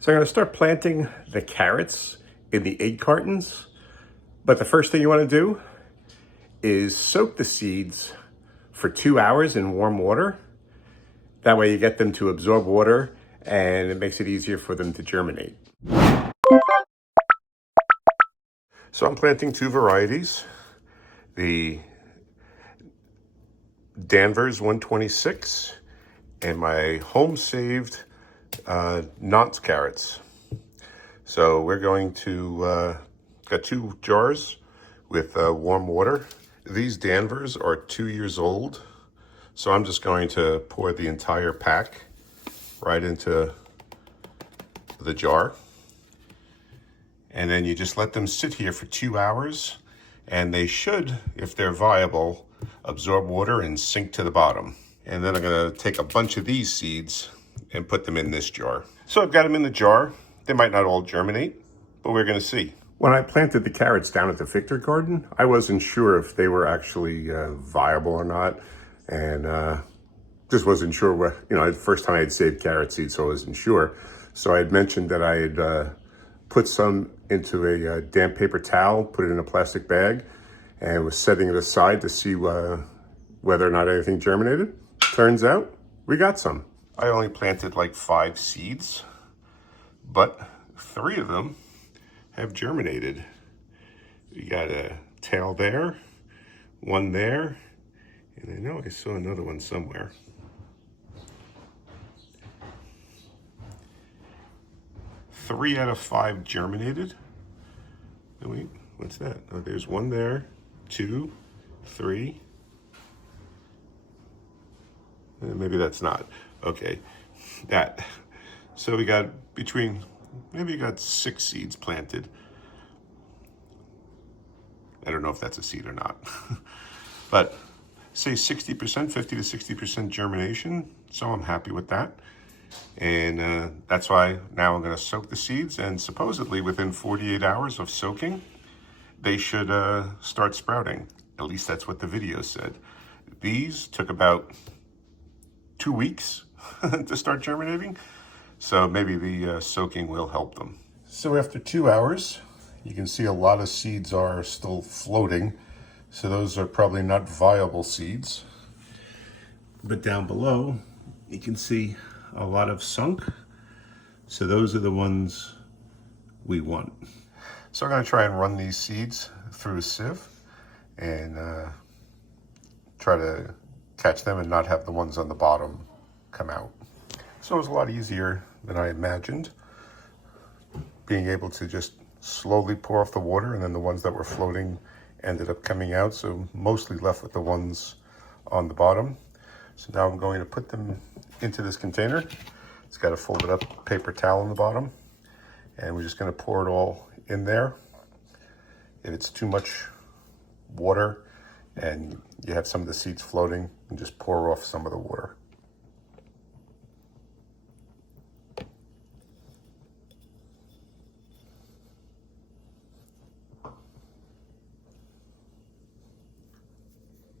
So I'm going to start planting the carrots in the egg cartons. But the first thing you want to do is soak the seeds for 2 hours in warm water. That way you get them to absorb water and it makes it easier for them to germinate. So I'm planting two varieties. The Danvers 126 and my home saved Nance carrots. So we're going to, got 2 jars with warm water. These Danvers are 2 years old. So I'm just going to pour the entire pack right into the jar. And then you just let them sit here for 2 hours. And they should, if they're viable, absorb water and sink to the bottom. And then I'm gonna take a bunch of these seeds and put them in this jar. So I've got them in the jar. They might not all germinate, but we're gonna see. When I planted the carrots down at the Victor garden, I wasn't sure if they were actually viable or not. And just wasn't sure what, the first time I had saved carrot seeds, so I wasn't sure. So I had mentioned that I had put some into a damp paper towel, put it in a plastic bag, and was setting it aside to see whether or not anything germinated. Turns out we got some. I only planted like 5 seeds, but 3 of them have germinated. You got a tail there, one there, and I know I saw another one somewhere. Three out of 5 germinated. Oh, wait, what's that? Oh, there's one there, 2, 3. Maybe that's not. Okay, that. So we got maybe you got 6 seeds planted. I don't know if that's a seed or not. But say 60%, 50 to 60% germination. So I'm happy with that. And that's why now I'm going to soak the seeds, and supposedly within 48 hours of soaking, they should start sprouting. At least that's what the video said. These took about 2 weeks to start germinating, so maybe the soaking will help them. So after 2 hours, you can see a lot of seeds are still floating, so those are probably not viable seeds. But down below, you can see a lot of sunk. So those are the ones we want. So I'm going to try and run these seeds through a sieve and try to catch them and not have the ones on the bottom come out. So it was a lot easier than I imagined, being able to just slowly pour off the water, and then the ones that were floating ended up coming out, so mostly left with the ones on the bottom. So now I'm going to put them into this container. It's got a folded up paper towel on the bottom, and we're just going to pour it all in there. If it's too much water and you have some of the seeds floating, and just pour off some of the water.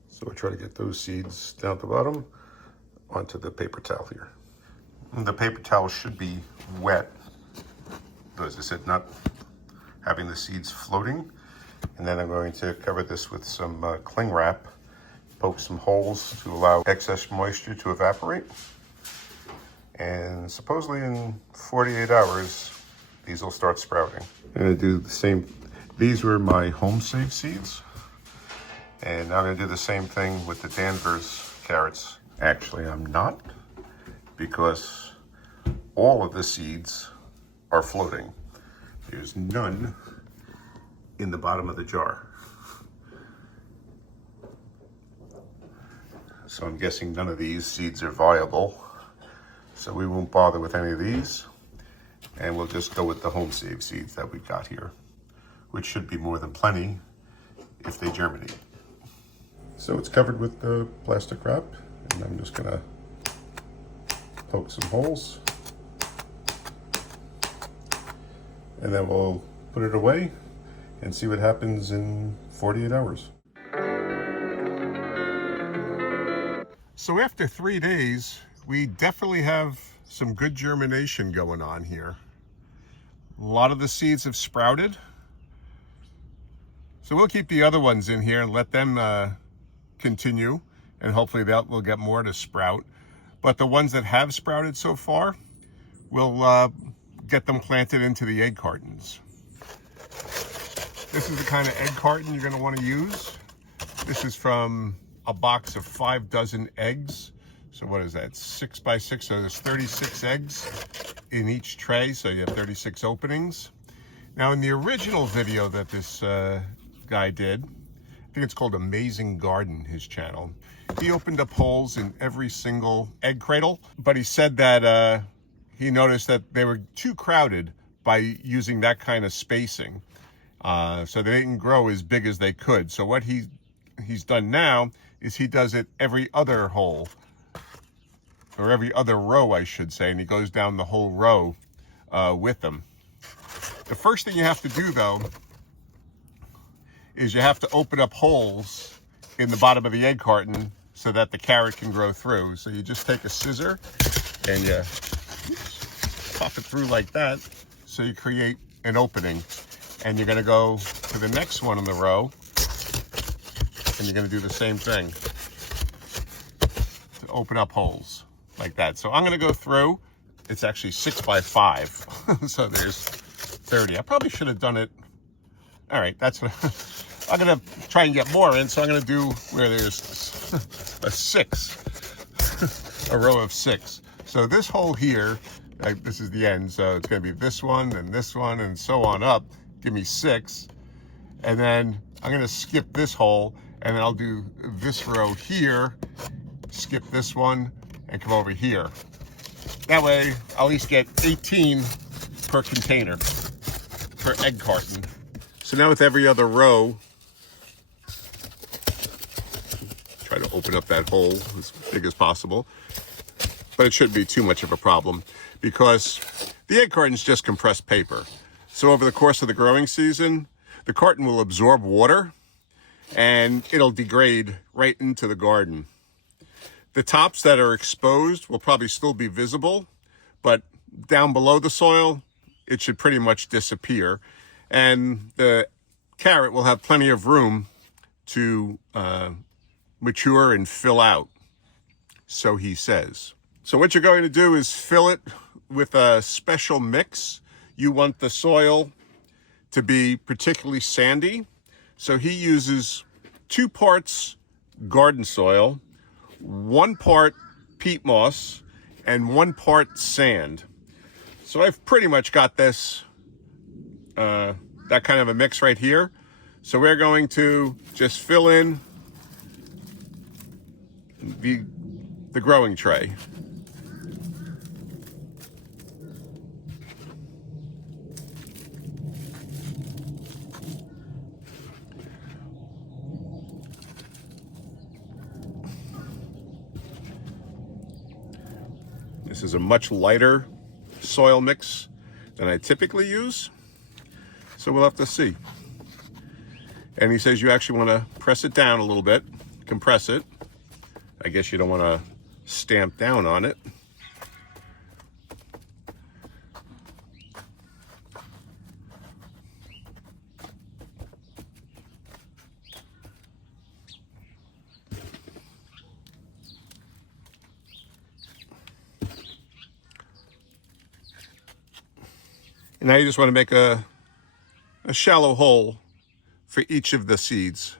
So we'll try to get those seeds down at the bottom onto the paper towel here. And the paper towel should be wet, but as I said, not having the seeds floating. And then I'm going to cover this with some cling wrap, poke some holes to allow excess moisture to evaporate. And supposedly in 48 hours, these will start sprouting. I'm gonna do the same. These were my home saved seeds. And now I'm going to do the same thing with the Danvers carrots. Actually, I'm not, because all of the seeds are floating. There's none in the bottom of the jar. So I'm guessing none of these seeds are viable. So we won't bother with any of these. And we'll just go with the home saved seeds that we've got here, which should be more than plenty if they germinate. So it's covered with the plastic wrap, and I'm just gonna poke some holes, and then we'll put it away and see what happens in 48 hours. So after 3 days, we definitely have some good germination going on here. A lot of the seeds have sprouted. So we'll keep the other ones in here and let them continue, and hopefully we'll get more to sprout. But the ones that have sprouted so far, we'll get them planted into the egg cartons. This is the kind of egg carton you're going to want to use. This is from a box of 5 dozen eggs. So what is that, 6 by 6? So there's 36 eggs in each tray, so you have 36 openings. Now in the original video that this guy did, I think it's called Amazing Garden, his channel, he opened up holes in every single egg cradle, but he said that he noticed that they were too crowded by using that kind of spacing. So they didn't grow as big as they could. So what he's done now is he does it every other hole, or every other row, I should say, and he goes down the whole row with them. The first thing you have to do, though, is you have to open up holes in the bottom of the egg carton so that the carrot can grow through. So you just take a scissor and you pop it through like that, so you create an opening. And you're going to go to the next one in the row, and you're going to do the same thing to open up holes like that. So I'm going to go through. It's actually 6 by 5, so there's 30. I probably should have done it. All right, that's what I'm going to try and get more in. So I'm going to do where there's a 6, a row of 6. So this hole here, this is the end. So it's going to be this one, and so on up. Give me 6, and then I'm going to skip this hole, and then I'll do this row here, skip this one, and come over here. That way I'll at least get 18 per container, per egg carton. So now with every other row, try to open up that hole as big as possible, but it shouldn't be too much of a problem because the egg carton is just compressed paper. So over the course of the growing season, the carton will absorb water and it'll degrade right into the garden. The tops that are exposed will probably still be visible, but down below the soil, it should pretty much disappear. And the carrot will have plenty of room to mature and fill out, so he says. So what you're going to do is fill it with a special mix. You want the soil to be particularly sandy. So he uses 2 parts garden soil, 1 part peat moss, and 1 part sand. So I've pretty much got this, that kind of a mix right here. So we're going to just fill in the growing tray. This is a much lighter soil mix than I typically use, so we'll have to see. And he says you actually want to press it down a little bit, compress it. I guess you don't want to stamp down on it. And now you just want to make a shallow hole for each of the seeds.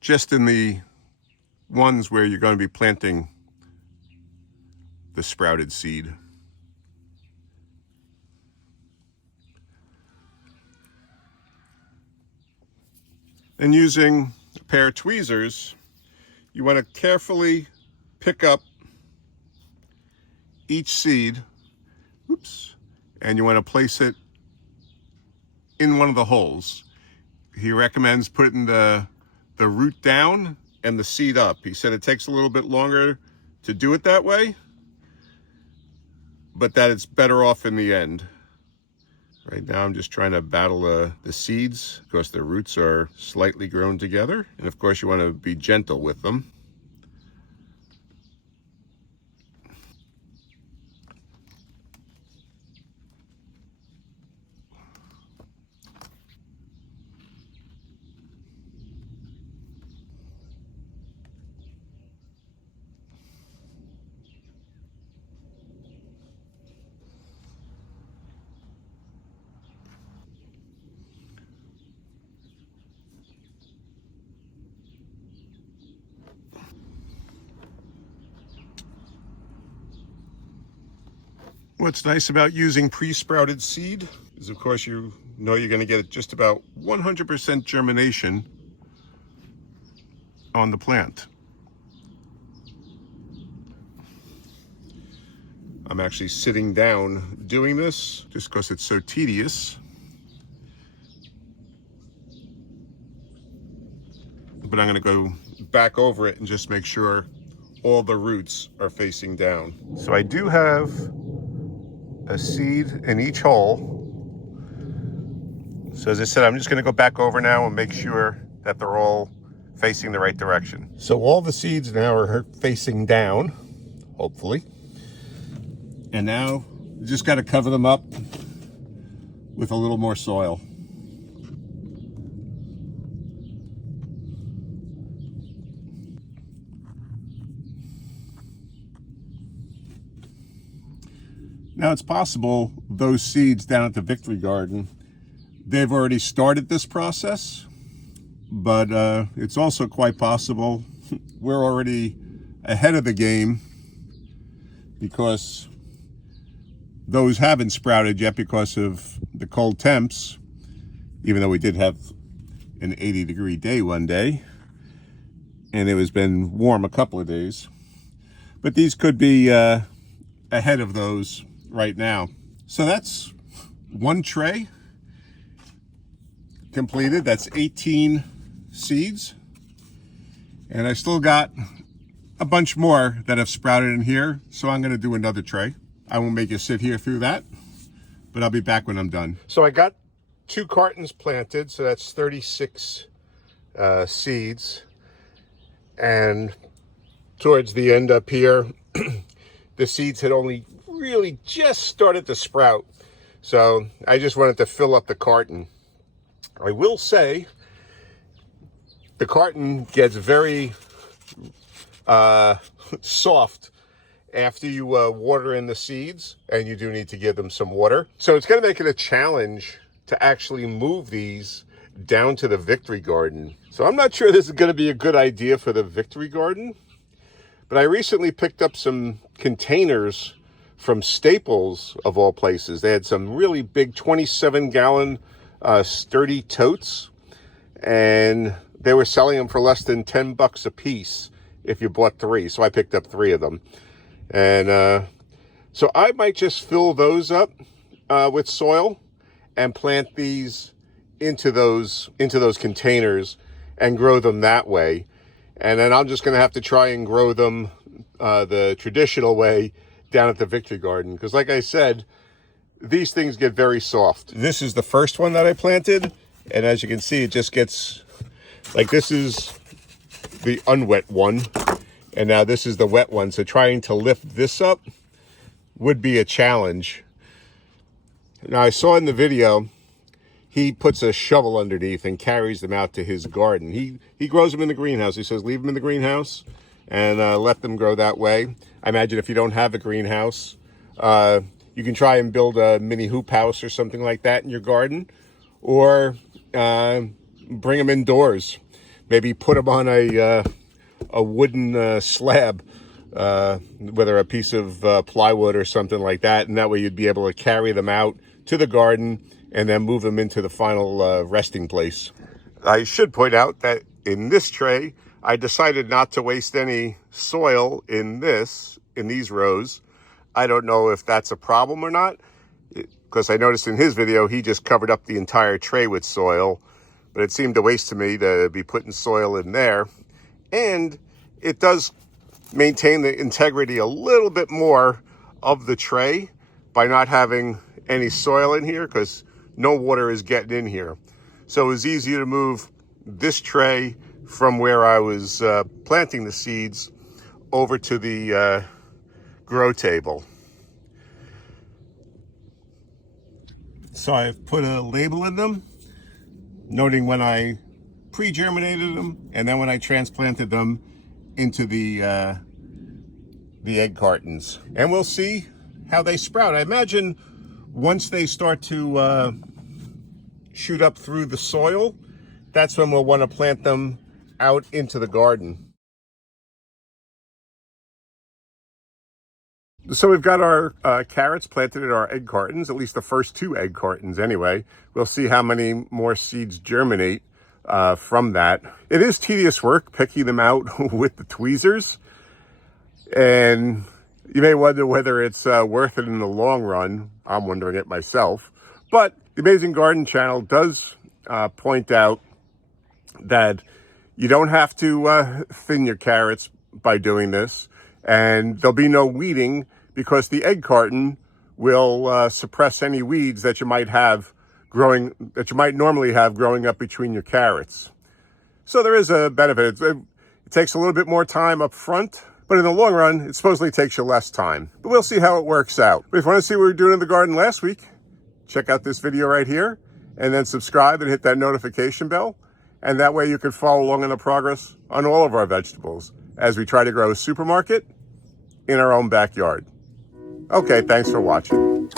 Just in the ones where you're going to be planting the sprouted seed. And using a pair of tweezers, you want to carefully pick up each seed, and you want to place it in one of the holes. He recommends putting the root down and the seed up. He said it takes a little bit longer to do it that way, but that it's better off in the end. Right now I'm just trying to battle the seeds because the roots are slightly grown together, and of course you want to be gentle with them. What's nice about using pre-sprouted seed is, of course, you know you're going to get just about 100% germination on the plant. I'm actually sitting down doing this just because it's so tedious. But I'm going to go back over it and just make sure all the roots are facing down. So I do have a seed in each hole. So as I said, I'm just going to go back over now and make sure that they're all facing the right direction. So all the seeds now are facing down, hopefully. And now you just got to cover them up with a little more soil. Now it's possible those seeds down at the Victory Garden, they've already started this process, but it's also quite possible we're already ahead of the game because those haven't sprouted yet because of the cold temps, even though we did have an 80-degree day one day, and it has been warm a couple of days. But these could be ahead of those right now. So that's one tray completed. That's 18 seeds. And I still got a bunch more that have sprouted in here. So I'm going to do another tray. I won't make you sit here through that, but I'll be back when I'm done. So I got 2 cartons planted. So that's 36 seeds. And towards the end up here, the seeds had only really just started to sprout. So I just wanted to fill up the carton. I will say the carton gets very soft after you water in the seeds, and you do need to give them some water. So it's going to make it a challenge to actually move these down to the Victory Garden. So I'm not sure this is going to be a good idea for the Victory Garden, but I recently picked up some containers from Staples, of all places. They had some really big 27-gallon sturdy totes, and they were selling them for less than $10 a piece if you bought 3. So I picked up 3 of them. And so I might just fill those up with soil and plant these into those containers and grow them that way. And then I'm just going to have to try and grow them the traditional way down at the Victory Garden, because like I said, these things get very soft. This is the first one that I planted, and as you can see, it just gets like, this is the unwet one, and now this is the wet one. So trying to lift this up would be a challenge. Now I saw in the video he puts a shovel underneath and carries them out to his garden. He grows them in the greenhouse. He says leave them in the greenhouse and let them grow that way. I imagine if you don't have a greenhouse, you can try and build a mini hoop house or something like that in your garden, or bring them indoors. Maybe put them on a wooden slab, whether a piece of plywood or something like that, and that way you'd be able to carry them out to the garden and then move them into the final resting place. I should point out that in this tray, I decided not to waste any soil in these rows. I don't know if that's a problem or not, because I noticed in his video, he just covered up the entire tray with soil, but it seemed a waste to me to be putting soil in there. And it does maintain the integrity a little bit more of the tray by not having any soil in here, because no water is getting in here. So it was easier to move this tray from where I was planting the seeds over to the grow table. So I've put a label in them, noting when I pre-germinated them and then when I transplanted them into the egg cartons. And we'll see how they sprout. I imagine once they start to shoot up through the soil, that's when we'll want to plant them out into the garden. So we've got our carrots planted in our egg cartons, at least the first 2 egg cartons anyway. We'll see how many more seeds germinate from that. It is tedious work picking them out with the tweezers. And you may wonder whether it's worth it in the long run. I'm wondering it myself. But the Amazing Garden channel does point out that you don't have to thin your carrots by doing this. And there'll be no weeding because the egg carton will suppress any weeds that you might normally have growing up between your carrots. So there is a benefit. It takes a little bit more time up front, but in the long run, it supposedly takes you less time. But we'll see how it works out. But if you want to see what we were doing in the garden last week, check out this video right here, and then subscribe and hit that notification bell. And that way you can follow along in the progress on all of our vegetables as we try to grow a supermarket in our own backyard. Okay, thanks for watching.